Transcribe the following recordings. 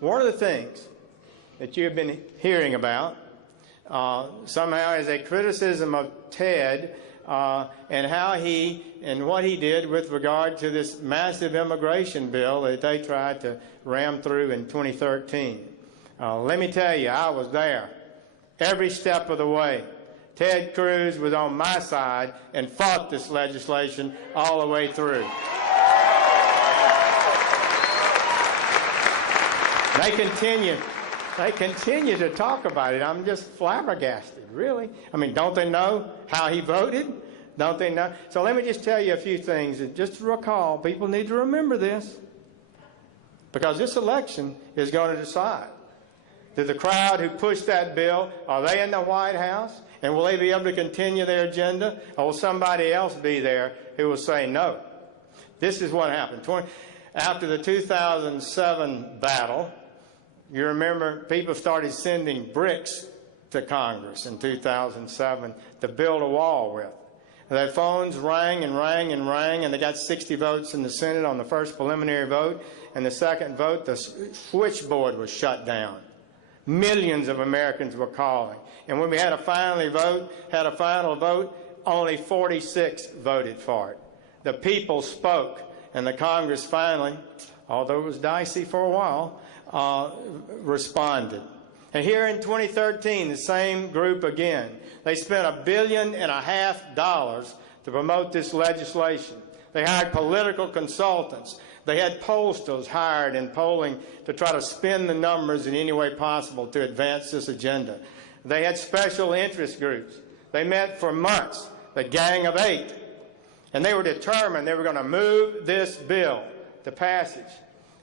One of the things that you've been hearing about somehow is a criticism of Ted and how he and what he did with regard to this massive immigration bill that they tried to ram through in 2013. Let me tell you, I was there every step of the way. Ted Cruz was on my side and fought this legislation all the way through. They continue to talk about it. I'm just flabbergasted, really. I mean, don't they know how he voted? Don't they know? So let me just tell you a few things. And just to recall, people need to remember this, because this election is going to decide. Did the crowd who pushed that bill, are they in the White House? And will they be able to continue their agenda? Or will somebody else be there who will say no? This is what happened. After the 2007 battle, you remember people started sending bricks to Congress in 2007 to build a wall with. Their phones rang and rang and rang, and they got 60 votes in the Senate on the first preliminary vote. And the second vote, the switchboard was shut down. Millions of Americans were calling. And when we had a final vote, only 46 voted for it. The people spoke, and the Congress finally, although it was dicey for a while, responded. And here in 2013, the same group again. They spent $1.5 billion to promote this legislation. They hired political consultants. They had pollsters hired in polling to try to spin the numbers in any way possible to advance this agenda. They had special interest groups. They met for months, the Gang of Eight, and they were determined they were going to move this bill to passage.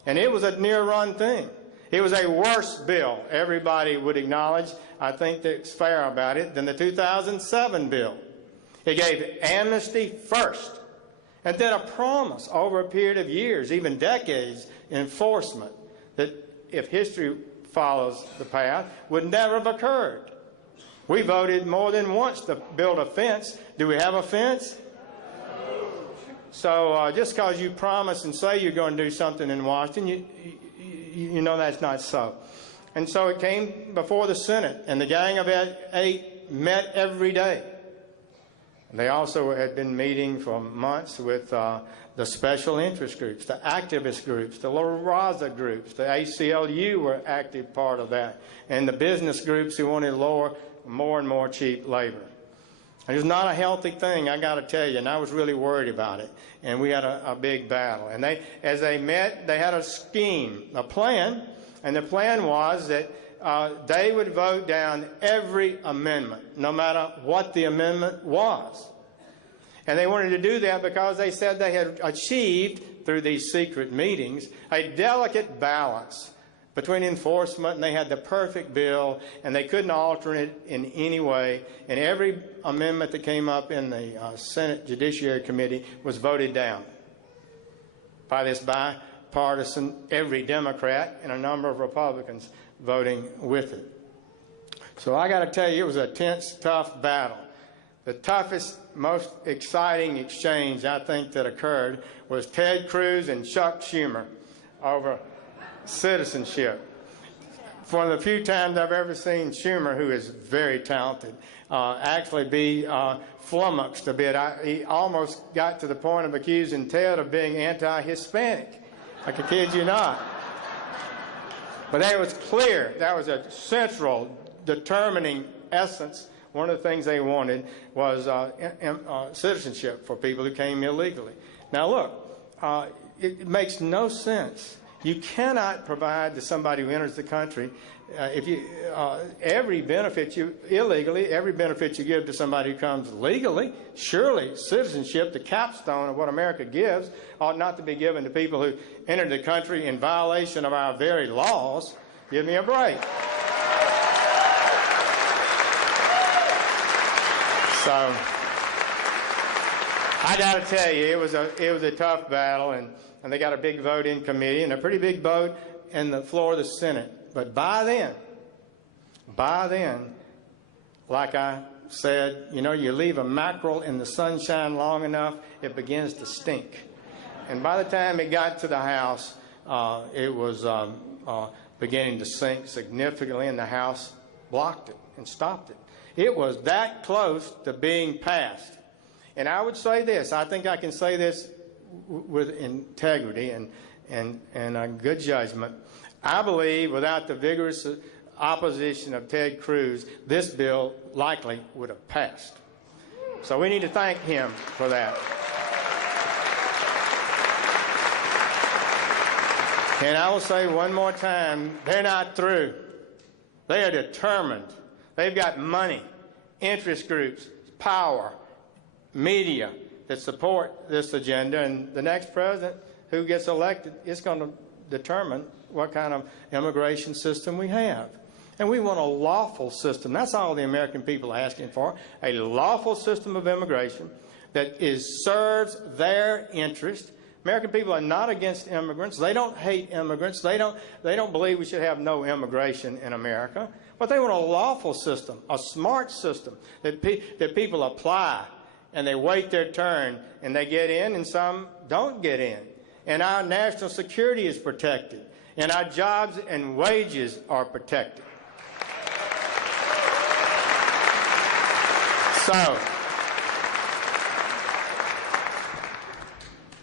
And it was a near-run thing. It was a worse bill, everybody would acknowledge, I think that's fair about it, than the 2007 bill. It gave amnesty first, and then a promise over a period of years, even decades, enforcement that, if history follows the path, would never have occurred. We voted more than once to build a fence. Do we have a fence? No. So just because you promise and say you're going to do something in Washington, you know that's not so. And so it came before the Senate, and the Gang of Eight met every day. They also had been meeting for months with the special interest groups, the activist groups, the La Raza groups, the ACLU were an active part of that, and the business groups who wanted to lower more and more cheap labor. It was not a healthy thing, I got to tell you, and I was really worried about it. And we had a big battle. And as they met, they had a scheme, a plan, and the plan was that they would vote down every amendment, no matter what the amendment was. And they wanted to do that because they said they had achieved, through these secret meetings, a delicate balance between enforcement, and they had the perfect bill, and they couldn't alter it in any way. And every amendment that came up in the Senate Judiciary Committee was voted down by this bipartisan, every Democrat and a number of Republicans voting with it. So I got to tell you, it was a tense, tough battle. The toughest, most exciting exchange, I think, that occurred was Ted Cruz and Chuck Schumer over citizenship. One of the few times I've ever seen Schumer, who is very talented, actually be flummoxed a bit. He almost got to the point of accusing Ted of being anti-Hispanic. I can kid you not. But that was clear. That was a central, determining essence. One of the things they wanted was citizenship for people who came illegally. Now, look, it makes no sense. You cannot provide to somebody who enters the country every benefit illegally, every benefit you give to somebody who comes legally. Surely citizenship, the capstone of what America gives, ought not to be given to people who entered the country in violation of our very laws. Give me a break. So I got to tell you, it was a tough battle, and they got a big vote in committee and a pretty big vote in the floor of the Senate. But by then, like I said, you know, you leave a mackerel in the sunshine long enough, it begins to stink. And by the time it got to the House, it was beginning to sink significantly, and the House blocked it and stopped it. It was that close to being passed. And I would say this, I think I can say this with integrity and a good judgment. I believe without the vigorous opposition of Ted Cruz, this bill likely would have passed. So we need to thank him for that. And I will say one more time, they're not through. They are determined. They've got money, interest groups, power, media that support this agenda, and the next president who gets elected is going to determine what kind of immigration system we have. And we want a lawful system. That's all the American people are asking for, a lawful system of immigration that serves their interest. American people are not against immigrants. They don't hate immigrants. They don't believe we should have no immigration in America. But they want a lawful system, a smart system that people apply and they wait their turn and they get in and some don't get in. And our national security is protected and our jobs and wages are protected. So,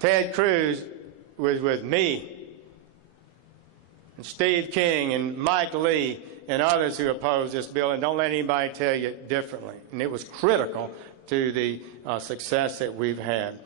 Ted Cruz was with me and Steve King and Mike Lee and others who opposed this bill, and don't let anybody tell you differently. And it was critical to the success that we've had.